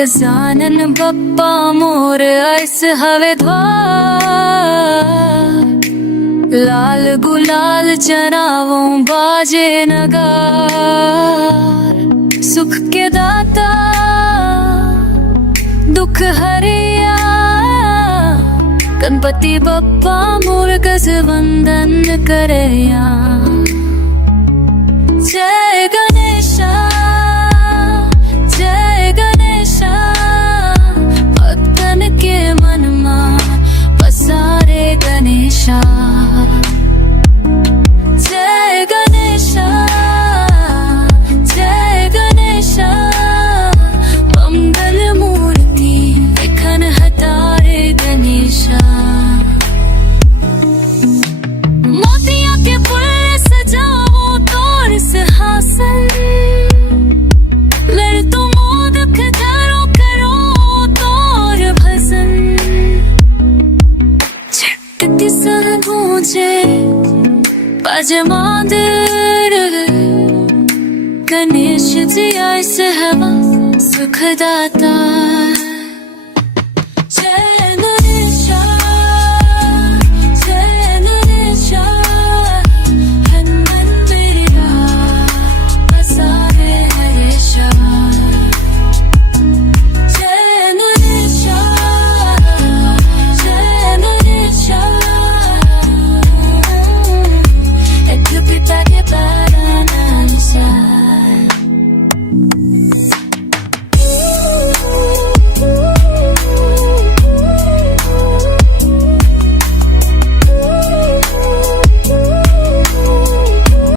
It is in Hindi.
गजानन बप्पा मोर ऐस हवे द्वार, लाल गुलाल चरावों बाजे नगार। सुख के दाता दुख हरिया, गणपति बप्पा मोर कस वंदन करया। जय गणेशा जय गणेशा, भक्तन के मन मा पसारे गणेशा। जय गणेशा जय गणेशा, मंगल मूर्ति विघ्न हटारे गणेशा। मोतिया के पुल सजाओ तोर सिंहासन, लड़तु मोदक धरो करो तोर भजन। छटती सह गूंजे बाजे मादर, गणेश जी ऐसे हवा सुखदाता।